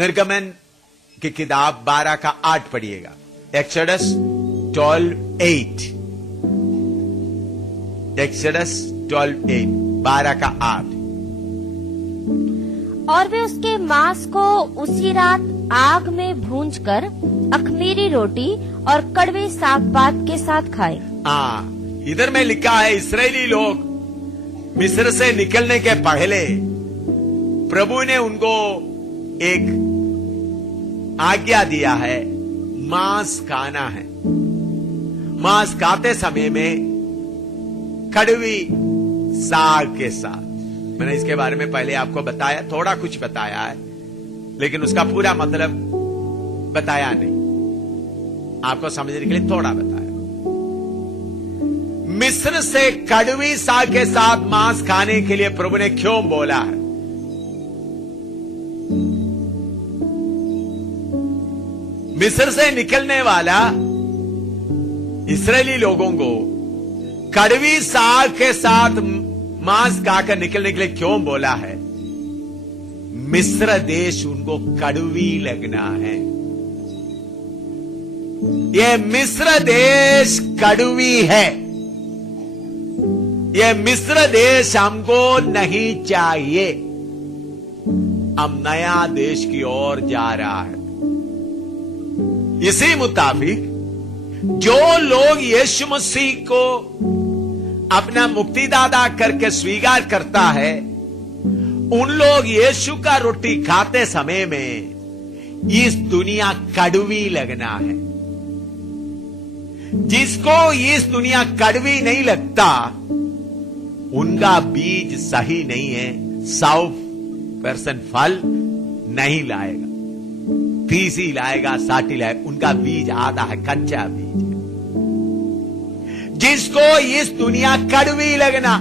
निर्गमन की किताब 12 का 8 पढ़िएगा। एक्सोडस 12:8, एक्सोडस 12:8, 12 का 8। और वे उसके मांस को उसी रात आग में भूंजकर अखमीरी रोटी और कड़वे साग पात के साथ खाए। इधर में लिखा है इस्राएली लोग मिस्र से निकलने के पहले प्रभु ने उनको एक आज्ञा दिया है, मांस खाना है। मांस खाते समय में कड़वी साग के साथ। मैंने इसके बारे में पहले आपको बताया, थोड़ा कुछ बताया है, लेकिन उसका पूरा मतलब बताया नहीं, आपको समझने के लिए थोड़ा बताया। मिस्र से कड़वी साग के साथ मांस खाने के लिए प्रभु ने क्यों बोला है? मिस्र से निकलने वाला इस्राएली लोगों को कड़वी साग के साथ मांस खाकर निकलने के लिए क्यों बोला है? मिस्र देश उनको कड़वी लगना है। यह मिस्र देश कड़वी है। यह मिस्र देश हमको नहीं चाहिए। हम नया देश की ओर जा रहा है। इसी मुताबिक जो लोग यीशु मसीह को अपना मुक्तिदाता करके स्वीकार करता है, उन लोग यीशु का रोटी खाते समय में इस दुनिया कड़वी लगना है। जिसको इस दुनिया कड़वी नहीं लगता, उनका बीज सही नहीं है, 100% फल नहीं लाएगा। 30 ही लाएगा, 60 लाएगा। उनका बीज आधा है, कच्चा बीज है। जिसको इस दुनिया कड़वी लगना,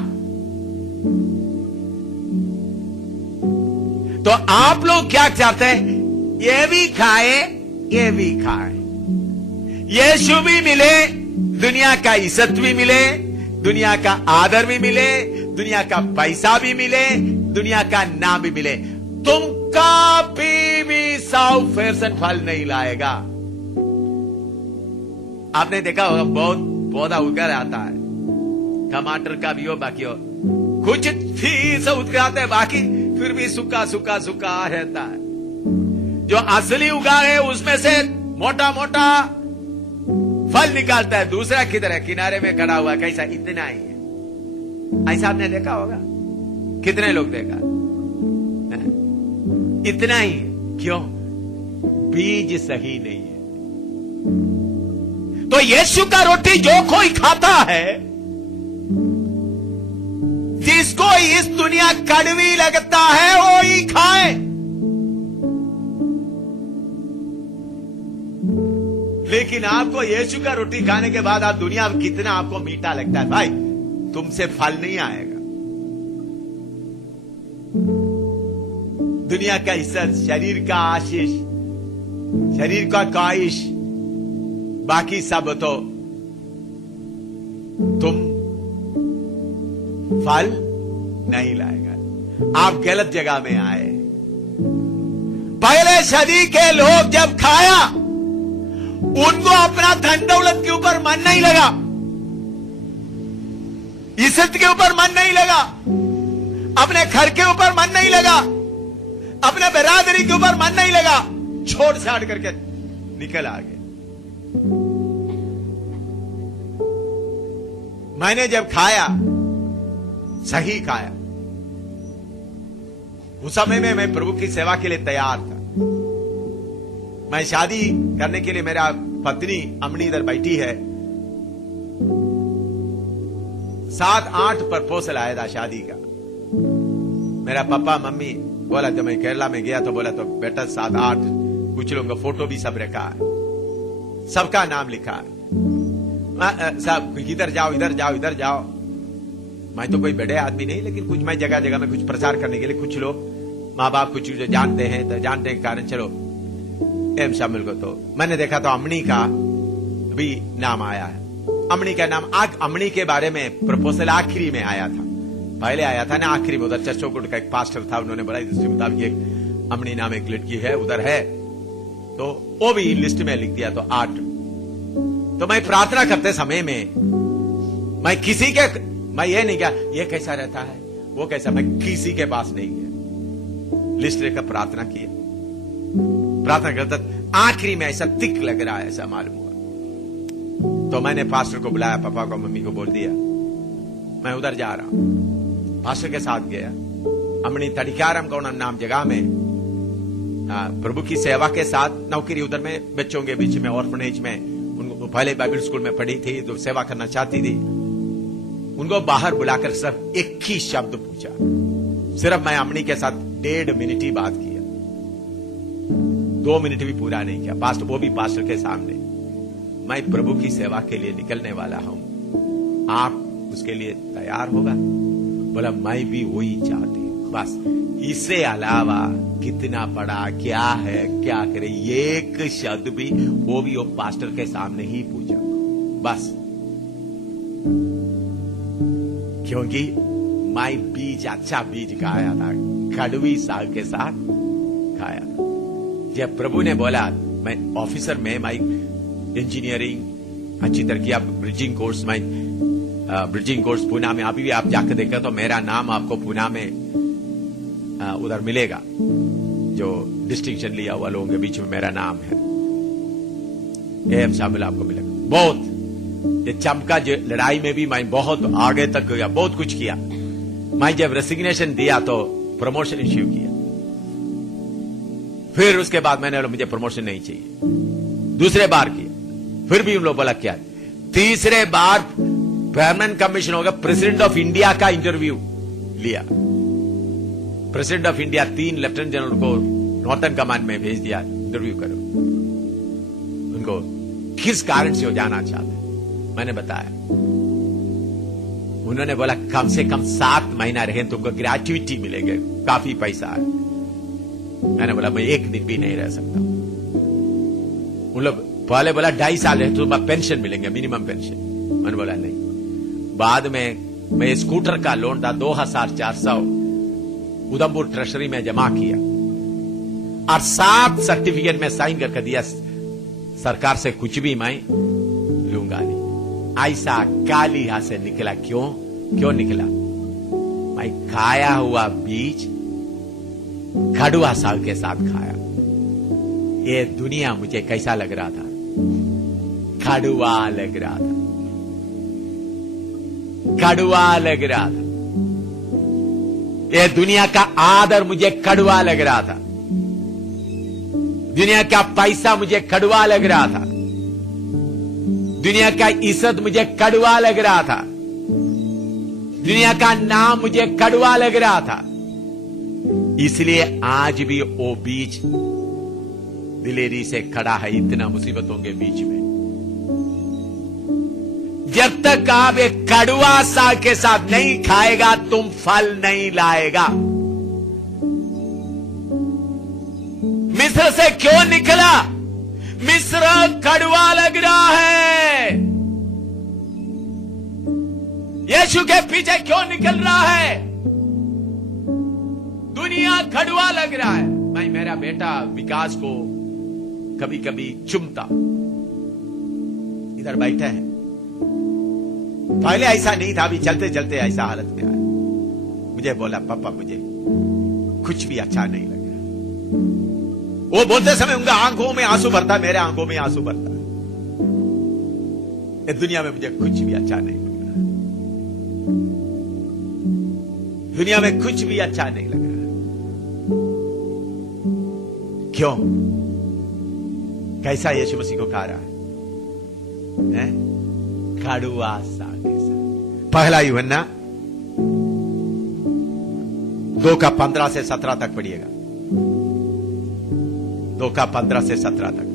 तो आप लोग क्या चाहते हैं? ये भी खाए, ये भी खाए, यीशु भी मिले, दुनिया का इज्जत भी मिले, दुनिया का आदर भी मिले, दुनिया का पैसा भी मिले, दुनिया का नाम भी मिले। तुम कभी भी 100% फल नहीं लाएगा। आपने देखा होगा, बहुत पौधा उगर आता है, टमाटर का भी हो, बाकी हो, कुछ ठीक से उतर आता है, बाकी फिर भी सूखा सूखा सूखा रहता है। जो असली उगा है उसमें से मोटा मोटा फल निकालता है। दूसरा किधर है? किनारे में खड़ा हुआ, कैसा? इतना ही है। ऐसा आपने देखा होगा? कितने लोग देखा? इतना ही। क्यों? बीज सही नहीं है। तो यीशु का रोटी जो कोई खाता है, जिसको इस दुनिया कड़वी लगता है, वो ही खाए। लेकिन आपको यीशु का रोटी खाने के बाद आप दुनिया में कितना आपको मीठा लगता है, भाई तुमसे फल नहीं आएगा। दुनिया का इज्जत, शरीर का आशीष, शरीर का ख्वाहिश, बाकी सब तो तुम फल नहीं लाएगा। आप गलत जगह में आए। पहले सदी के लोग जब खाया, उनको अपना धन दौलत के ऊपर मन नहीं लगा, इज्जत के ऊपर मन नहीं लगा, अपने घर के ऊपर मन नहीं लगा, अपने बिरादरी के ऊपर मन नहीं लगा, छोड़ छाड़ करके निकल आ गए। मैंने जब खाया, सही खाया, उस समय में मैं प्रभु की सेवा के लिए तैयार था। मैं शादी करने के लिए, मेरा पत्नी अमनी इधर बैठी है, 7-8 प्रपोजल आया था शादी का। मेरा पापा मम्मी बोला, जब मैं केरला में गया तो बोला, तो बेटा 7-8 कुछ लोगों का फोटो भी सब रखा है, सबका नाम लिखा है, सब इधर जाओ इधर जाओ इधर जाओ। मैं तो कोई बड़े आदमी नहीं, लेकिन कुछ मैं जगह जगह में कुछ प्रचार करने के लिए, कुछ लोग माँ बाप कुछ जो जानते हैं, तो जानने के कारण चलो एम शामिल को। तो मैंने देखा तो अमनी का भी नाम आया है। अमनी का नाम, अमनी के बारे में प्रपोजल आखिरी में आया था, पहले आया था ना आखिरी में। उधर चर्चोकुट का एक पास्टर था, उन्होंने बोला इस मुताबिक अमनी नाम एक लड़की है, उधर है, तो वो भी लिस्ट में लिख दिया, तो 8। तो मैं प्रार्थना करते समय में मैं ये नहीं कहा ये कैसा रहता है, वो कैसा, मैं किसी के पास नहीं गया, लिस्ट लेकर प्रार्थना किया। प्रार्थना करता आखिरी में ऐसा तिक लग रहा है, ऐसा मालूम हुआ। तो मैंने पास्टर को बुलाया, पापा को, मम्मी को बोल दिया मैं उधर जा रहा हूं। पास्टर के साथ गया। अमनी तड़िकारम को नाम जगह में प्रभु की सेवा के साथ नौकरी, उधर में बच्चों के बीच में, ऑर्फनेज में, उनको पहले बाइबल स्कूल में पढ़ी थी, तो सेवा करना चाहती थी। उनको बाहर बुलाकर सिर्फ एक ही शब्द पूछा, सिर्फ मैं अमनी के साथ 1.5 मिनट ही बात किया, 2 मिनट भी पूरा नहीं किया। पास्टर, वो भी पास्टर के सामने, मैं प्रभु की सेवा के लिए निकलने वाला हूं, आप उसके लिए तैयार होगा? बोला मैं भी वही चाहती हूं। बस इससे अलावा कितना पढ़ा, क्या है, क्या करे, एक शब्द भी, वो भी वो पास्टर के सामने ही पूछा, बस। क्योंकि मैं बीज, अच्छा बीज खाया था, कड़वी साग के साथ खाया था। जब प्रभु ने बोला मैं ऑफिसर में, मैं इंजीनियरिंग अच्छी तरह किया, ब्रिजिंग कोर्स में, ब्रिजिंग कोर्स पुणे में, अभी भी आप जाकर देखा तो मेरा नाम आपको पुणे में उधर मिलेगा, जो डिस्टिंक्शन लिया हुआ लोगों के बीच में मेरा नाम है, एम शामिल आपको मिलेगा। बहुत ये चमका लड़ाई में भी मैं बहुत आगे तक गया, बहुत कुछ किया। मैं जब रेसिग्नेशन दिया तो प्रमोशन इश्यू किया, फिर उसके बाद मैंने बोला मुझे प्रमोशन नहीं चाहिए, दूसरे बार किया, फिर भी उन लोग बोला क्या, तीसरे बार परमानेंट कमीशन होगा, प्रेसिडेंट ऑफ इंडिया का इंटरव्यू लिया। President of India 3 lieutenant general को नॉर्थन कमांड में भेज दिया, इंटरव्यू करो। उनको किस कारण से वो जाना चाहते, मैंने बताया। उन्होंने बोला कम से कम 7 महीना रहे तुमको ग्रेच्युटी मिलेगा, काफी पैसा है। मैंने बोला मैं 1 दिन भी नहीं रह सकता। उन लोग पहले बोला 2.5 साल रहे तुम्हें पेंशन मिलेंगे, मिनिमम पेंशन। मैंने बोला नहीं। बाद में मैं स्कूटर का लोन था 2400 उधमपुर ट्रेजरी में जमा किया और 7 सर्टिफिकेट में साइन करके दिया, सरकार से कुछ भी मैं लूंगा नहीं। ऐसा काली हाथ से निकला। क्यों निकला? मैं खाया हुआ बीज कड़वा साग के साथ खाया। ये दुनिया मुझे कैसा लग रहा था? कड़वा लग रहा था, कड़वा लग रहा था। ये दुनिया का आदर मुझे कड़वा लग रहा था, दुनिया का पैसा मुझे कड़वा लग रहा था, दुनिया का इज्जत मुझे कड़वा लग रहा था, दुनिया का नाम मुझे कड़वा लग रहा था। इसलिए आज भी वो बीज दिलेरी से खड़ा है इतना मुसीबतों के बीच में। जब तक आप एक कड़वा साग के साथ नहीं खाएगा तुम फल नहीं लाएगा। मिस्र से क्यों निकला? मिस्र कड़वा लग रहा है। यीशु के पीछे क्यों निकल रहा है? दुनिया कड़वा लग रहा है। मैं मेरा बेटा विकास को कभी कभी चुमता, इधर बैठे हैं। पहले ऐसा नहीं था, अभी चलते चलते ऐसा हालत में आया। मुझे बोला पापा मुझे कुछ भी अच्छा नहीं लग रहा। वो बोलते समय उनका आंखों में आंसू भरता, मेरे आंखों में आंसू भरता। इस दुनिया में मुझे कुछ भी अच्छा नहीं लग रहा, दुनिया में कुछ भी अच्छा नहीं लग रहा। क्यों? कैसा यीशु मसीह को खा रहा है? कड़वा साग के साथ। पहला यूहन्ना 2:15 से 17 तक पढ़िएगा। 2:15 से 17 तक।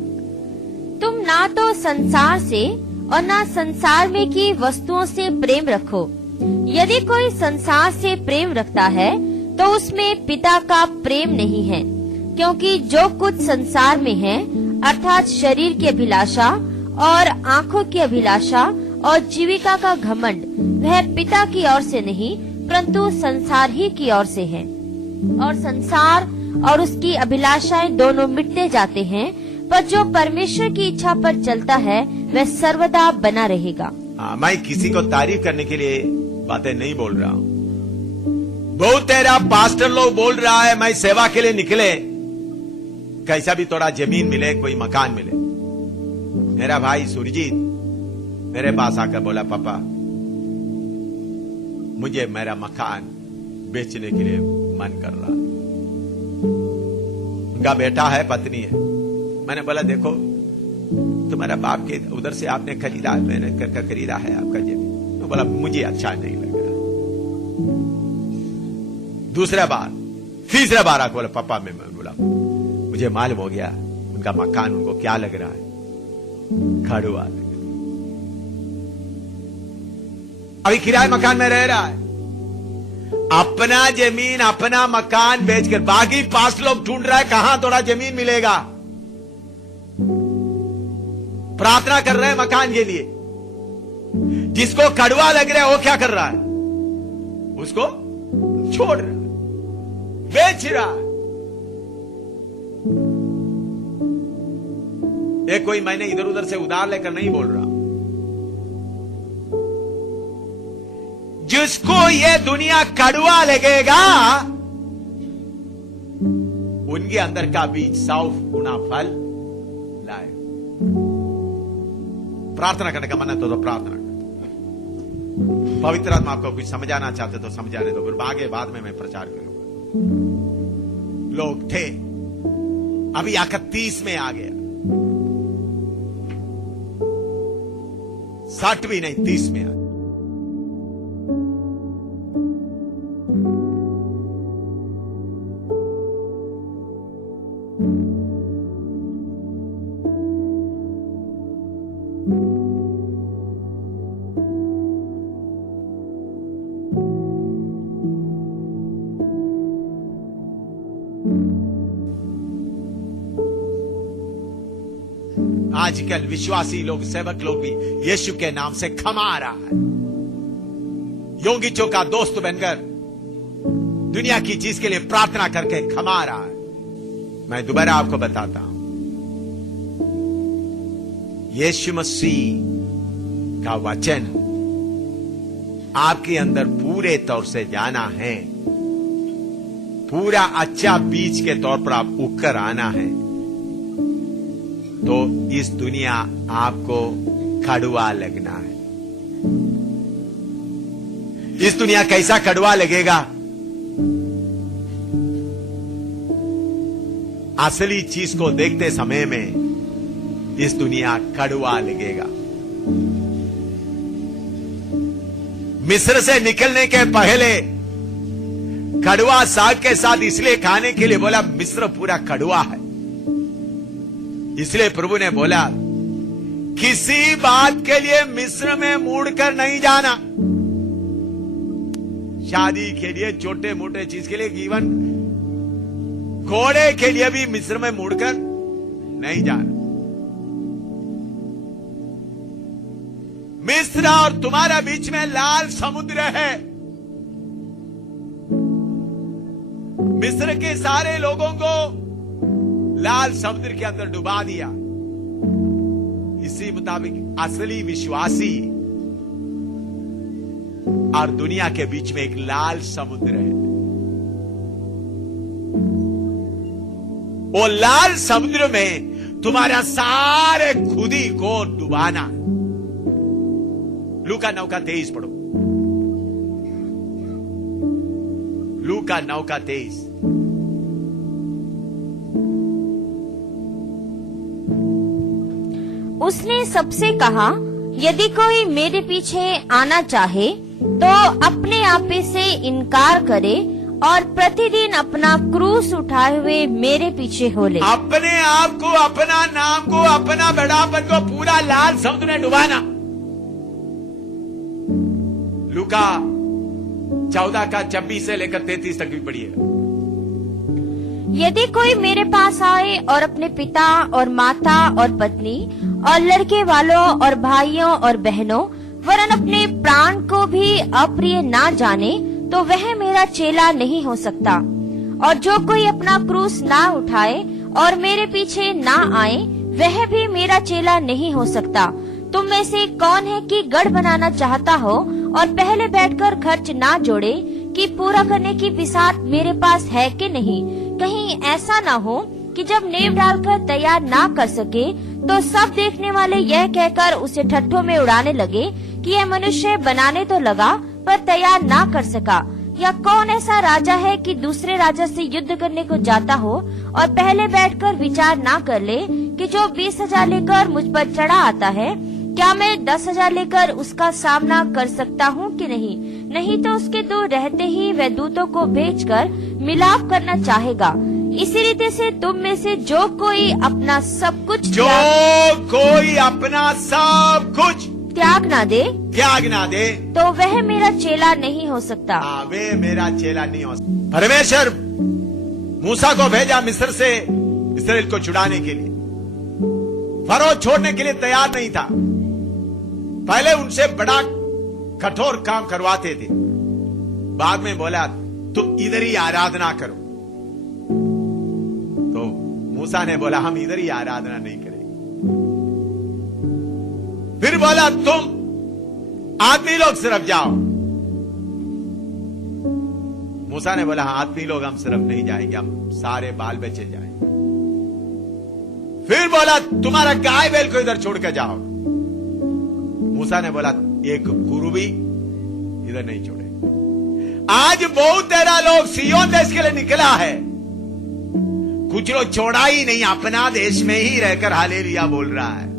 तुम ना तो संसार से और ना संसार में की वस्तुओं से प्रेम रखो। यदि कोई संसार से प्रेम रखता है तो उसमें पिता का प्रेम नहीं है, क्योंकि जो कुछ संसार में है अर्थात शरीर की अभिलाषा और आंखों की अभिलाषा और जीविका का घमंड, वह पिता की ओर से नहीं परंतु संसार ही की ओर से है। और संसार और उसकी अभिलाषाएं दोनों मिटते जाते हैं, पर जो परमेश्वर की इच्छा पर चलता है वह सर्वदा बना रहेगा। मैं किसी को तारीफ करने के लिए बातें नहीं बोल रहा हूं। बहुत तेरा पास्टर लोग बोल रहा है मैं सेवा के लिए निकले, कैसा भी थोड़ा जमीन मिले, कोई मकान मिले। मेरा भाई सुरजीत मेरे पास आकर बोला, पापा मुझे मेरा मकान बेचने के लिए मन कर रहा। उनका बेटा है, पत्नी है। मैंने बोला देखो तुम्हारा बाप के उधर से आपने खरीदा, मैंने खरीदा है आपका जमीन। तो बोला मुझे अच्छा नहीं लग रहा। दूसरा बार, तीसरा बार आकर बोला पापा, मैं बोला मुझे मालूम हो गया उनका मकान उनको क्या लग रहा है, खड़ुआ। अभी किराए मकान में रह रहा है। अपना जमीन अपना मकान बेचकर बाकी 5 लोग ढूंढ रहा है कहां थोड़ा जमीन मिलेगा। प्रार्थना कर रहे हैं मकान के लिए। जिसको कड़वा लग रहा है वो क्या कर रहा है, उसको छोड़ रहा है, बेच रहा है। ये कोई मैंने इधर उधर से उधार लेकर नहीं बोल रहा। जिसको ये दुनिया कड़वा लगेगा उनके अंदर का बीज 100 गुना फल लाए। प्रार्थना करने का मन है तो प्रार्थना कर। पवित्र आत्मा आपको कुछ समझाना चाहते तो समझाने दो, फिर आगे बाद में मैं प्रचार करूंगा। लोग थे, अभी आकर 30 में आ गया, 60 भी नहीं 30 में आ गया। आजकल विश्वासी लोग, सेवक लोग भी यीशु के नाम से खमा रहा है। योंगिचों का दोस्त बनकर दुनिया की चीज के लिए प्रार्थना करके खमा रहा है। मैं दोबारा आपको बताता हूं, यीशु मसीह का वचन आपके अंदर पूरे तौर से जाना है, पूरा अच्छा बीज के तौर पर आप उगकर आना है, तो इस दुनिया आपको कड़वा लगना है। इस दुनिया कैसा कड़वा लगेगा? असली चीज को देखते समय में इस दुनिया कड़वा लगेगा। मिस्र से निकलने के पहले कड़वा साग के साथ इसलिए खाने के लिए बोला मिस्र पूरा कड़वा है। इसलिए प्रभु ने बोला किसी बात के लिए मिस्र में मुड़कर नहीं जाना। शादी के लिए, छोटे मोटे चीज के लिए, इवन घोड़े के लिए भी मिस्र में मुड़कर नहीं जाना। मिस्र और तुम्हारा बीच में लाल समुद्र है। मिस्र के सारे लोगों को लाल समुद्र के अंदर डुबा दिया। इसी मुताबिक असली विश्वासी और दुनिया के बीच में एक लाल समुद्र है। वो लाल समुद्र में तुम्हारा सारे खुदी को डुबाना। लूका 9:23 पढ़ो। लूका 9:23। उसने सबसे कहा, यदि कोई मेरे पीछे आना चाहे तो अपने आप से इनकार करे और प्रतिदिन अपना क्रूस उठाए हुए मेरे पीछे हो ले। अपने आप को, अपना नाम को, अपना बड़ापन को पूरा लाल समुद्र में डुबाना। लूका 14:26 से लेकर 33 तक भी पढ़िए। यदि कोई मेरे पास आए और अपने पिता और माता और पत्नी और लड़के वालों और भाइयों और बहनों वरन अपने प्राण को भी अप्रिय ना जाने, तो वह मेरा चेला नहीं हो सकता। और जो कोई अपना क्रूस ना उठाए और मेरे पीछे ना आए वह भी मेरा चेला नहीं हो सकता। तुम में से कौन है कि गढ़ बनाना चाहता हो और पहले बैठकर खर्च ना जोड़े कि पूरा करने की बिसात मेरे पास है कि नहीं? कहीं ऐसा ना हो कि जब नींव डालकर तैयार ना कर सके तो सब देखने वाले यह कहकर उसे ठट्ठों में उड़ाने लगे कि यह मनुष्य बनाने तो लगा पर तैयार ना कर सका। या कौन ऐसा राजा है कि दूसरे राजा से युद्ध करने को जाता हो और पहले बैठकर विचार ना कर ले कि जो 20,000 लेकर मुझ पर चढ़ा आता है क्या मैं 10,000 लेकर उसका सामना कर सकता हूँ कि नहीं? नहीं तो उसके दूर रहते ही वह दूतों को भेजकर मिलाप करना चाहेगा। इसी रीति से तुम में से जो कोई अपना सब कुछ त्याग ना दे तो वह मेरा चेला नहीं हो सकता। वे मेरा चेला नहीं हो सकता। परमेश्वर मूसा को भेजा मिस्र से इस्राएल को छुड़ाने के लिए। फरो छोड़ने के लिए तैयार नहीं था। पहले उनसे बड़ा कठोर काम करवाते थे, बाद में बोला तुम इधर ही आराधना करो। तो मूसा ने बोला हम इधर ही आराधना नहीं करेंगे। फिर बोला तुम आदमी लोग सिर्फ जाओ। मूसा ने बोला आदमी लोग हम सिर्फ नहीं जाएंगे, हम सारे बाल बच्चे जाएंगे। फिर बोला तुम्हारा गाय बैल को इधर छोड़ कर जाओ। मूसा ने बोला एक गुरु भी इधर नहीं छोड़े। आज बहुत तेरा लोग सियोन देश के लिए निकला है, कुछ लोग छोड़ा ही नहीं, अपना देश में ही रहकर हालेलुया बोल रहा है।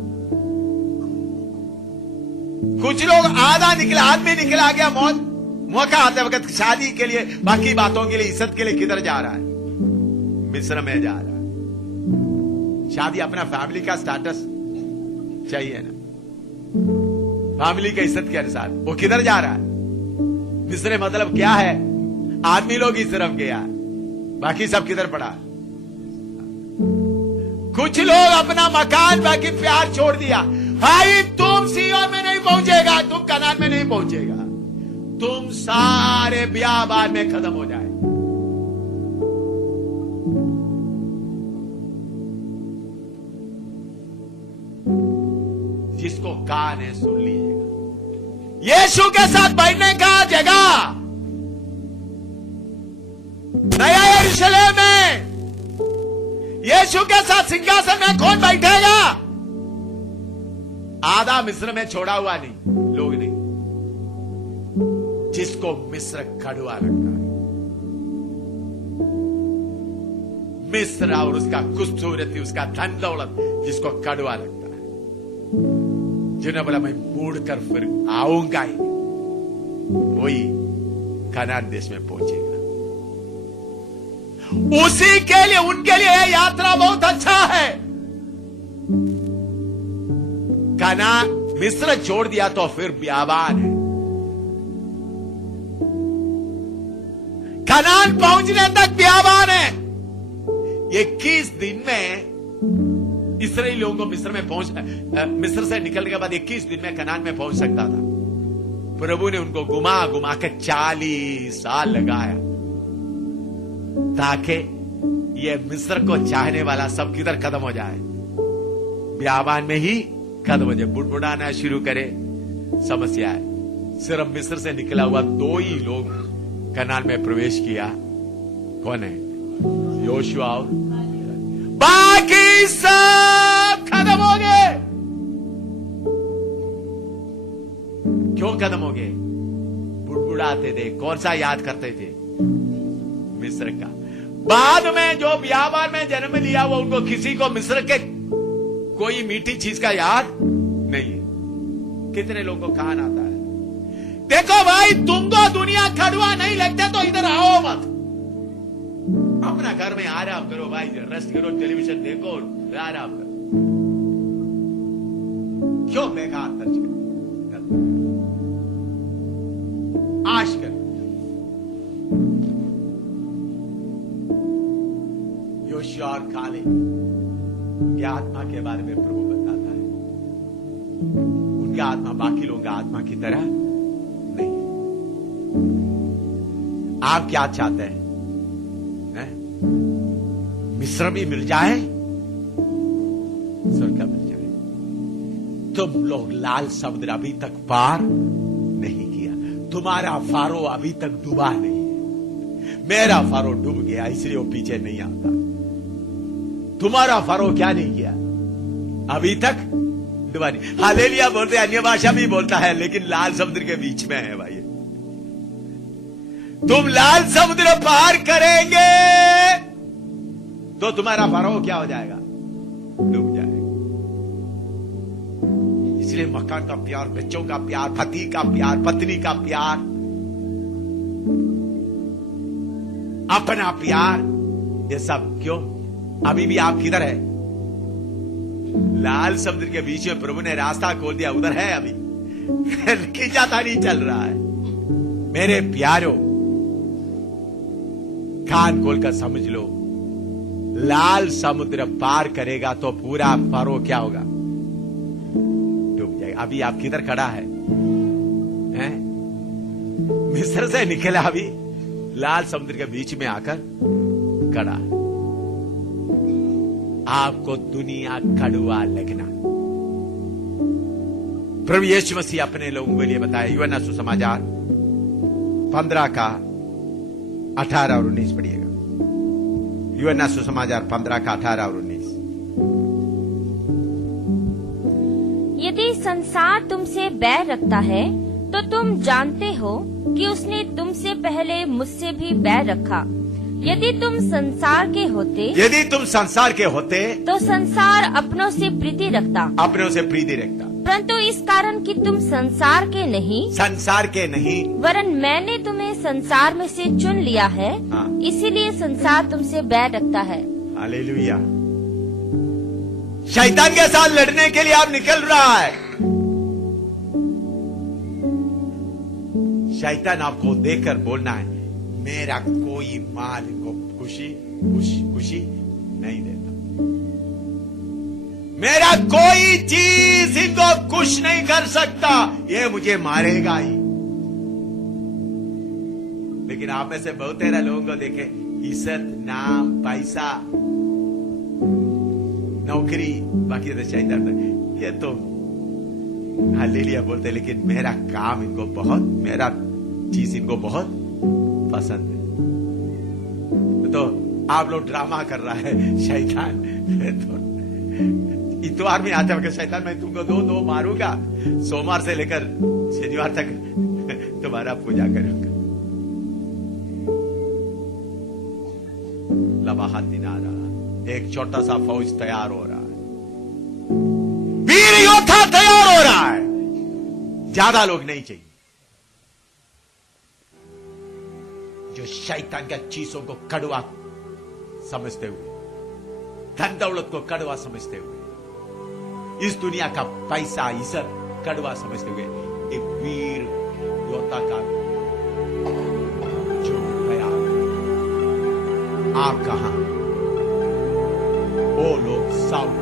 कुछ लोग आधा निकला, आदमी निकला गया, मौका आते वक्त शादी के लिए, बाकी बातों के लिए, इज्जत के लिए किधर जा रहा है? मिस्र में जा रहा है। शादी अपना फैमिली का स्टेटस चाहिए ना, फैमिली के इज्जत के अनुसार। वो किधर जा रहा है? मिस्र मतलब क्या है? आदमी लोग ही सिर्फ गया, बाकी सब किधर पड़ा? कुछ लोग अपना मकान, बाकी प्यार छोड़ दिया। भाई तुम सियोन में नहीं पहुंचेगा, तुम कनान में नहीं पहुंचेगा, तुम सारे बियाबान में खत्म हो जाए। जिसको कान है सुन लीजिएगा। यीशु के साथ बैठने का जगह नया यरूशलेम में यीशु के साथ सिंहासन में कौन बैठेगा? आधा मिस्र में छोड़ा हुआ नहीं, लोग नहीं, जिसको मिस्र कड़वा लगता है। मिस्र और उसका खूबसूरती, उसका धन दौलत जिसको कड़वा लगता है, जिन्होंने बोला मैं मुड़कर फिर आऊंगा ही, वही कनान देश में पहुंचेगा। उसी के लिए, उनके लिए यह यात्रा बहुत अच्छा है। कनान मिस्र छोड़ दिया तो फिर बियाबान है। कनान पहुंचने तक बियाबान है। 21 दिन में इस्राएली लोगों को मिस्र से निकलने के बाद 21 दिन में कनान में पहुंच सकता था। प्रभु ने उनको घुमा घुमा के 40 साल लगाया, ताकि ये मिस्र को चाहने वाला सब किधर खत्म हो जाए, बियाबान में ही खत्म हो जाए, बुड़बुड़ाना शुरू करे। समस्या है, सिर्फ मिस्र से निकला हुआ 2 ही लोग कनान में प्रवेश किया। कौन है? योशुआ और बाकी सब खत्म हो गए। क्यों खत्म हो गए? बुड़बुड़ाते थे। कौन सा याद करते थे? मिस्र का। बाद में जो बियाबान में जन्म लिया वो उनको किसी को मिस्र के कोई मीठी चीज का याद नहीं। कितने लोगों को कहान आता है, देखो भाई तुमको दुनिया कड़वा नहीं लगता तो इधर आओ मत, अपना घर में आराम करो भाई, रेस्ट करो, टेलीविजन देखो, आराम करो। क्यों बेकार खर्च कर? आश कर। योशिया और काले उनकी आत्मा के बारे में प्रभु बताता है। उनकी आत्मा बाकी लोगों की आत्मा की तरह नहीं। आप क्या चाहते हैं? मिस्र भी मिल जाए, स्वर्ग का मिल जाए। तुम लोग लाल समुद्र अभी तक पार नहीं किया, तुम्हारा फारो अभी तक डूबा नहीं है। मेरा फारो डूब गया, इसलिए वो पीछे नहीं आता। तुम्हारा फारो क्या नहीं किया, अभी तक डूबा नहीं। हालेलुया बोलते, अन्य भाषा भी बोलता है, लेकिन लाल समुद्र के बीच में है भाई। तुम लाल समुद्र पार करेंगे तो तुम्हारा फारो क्या हो जाएगा, डूब जाएगा। इसलिए मकान का प्यार, बच्चों का प्यार, पति का प्यार, पत्नी का प्यार, अपना प्यार, ये सब क्यों? अभी भी आप किधर है? लाल समुद्र के बीच में प्रभु ने रास्ता खोल दिया, उधर है अभी खींचाता नहीं चल रहा है। मेरे प्यारो, कान खोलकर समझ लो, लाल समुद्र पार करेगा तो पूरा फारो क्या होगा, डूब जाएगा। अभी आप किधर खड़ा है? मिस्र से निकला, अभी लाल समुद्र के बीच में आकर खड़ा है। आपको दुनिया कड़वा लगना, प्रभु यीशु मसीह अपने लोगों के लिए बताया। यूहन्ना सुसमाचार 15 का 18 और 19 पढ़िएगा। यूहन्ना सुसमाचार 15 का 18 और 19। यदि संसार तुमसे बैर रखता है तो तुम जानते हो कि उसने तुमसे पहले मुझसे भी बैर रखा। यदि तुम संसार के होते तो संसार अपनों से प्रीति रखता, परंतु इस कारण कि तुम संसार के नहीं, वरन मैंने तुम्हें संसार में से चुन लिया है, इसीलिए संसार तुमसे बैर रखता है। हालेलुया। शैतान के साथ लड़ने के लिए आप निकल रहा है। शैतान आपको देखकर बोलना है, मेरा कोई माल इनको खुशी नहीं देता, मेरा कोई चीज इनको खुश नहीं कर सकता, ये मुझे मारेगा ही। लेकिन आप में से बहुत तेरा लोगों को देखे, इज्जत, नाम, पैसा, नौकरी, बाकी तो शैतान ये तो हालेलुया बोलते, लेकिन मेरा काम इनको बहुत, मेरा चीज इनको बहुत पसंद है। तो आप लोग ड्रामा कर रहा है शैतान। तो इतवार में आता है शैतान, मैं तुमको दो मारूंगा, सोमवार से लेकर शनिवार तक तुम्हारा पूजा करूंगा। लबाहत दिन आ रहा, एक छोटा सा फौज तैयार हो रहा है, वीर योद्धा तैयार हो रहा है। ज्यादा लोग नहीं चाहिए जो शैतान के चीजों को कड़वा समझते हुए, धन दौलत को कड़वा समझते हुए, इस दुनिया का पैसा, इज्जत कड़वा समझते हुए, एक वीर योद्धा का जो तैयार। आप कहां? वो लोग साउथ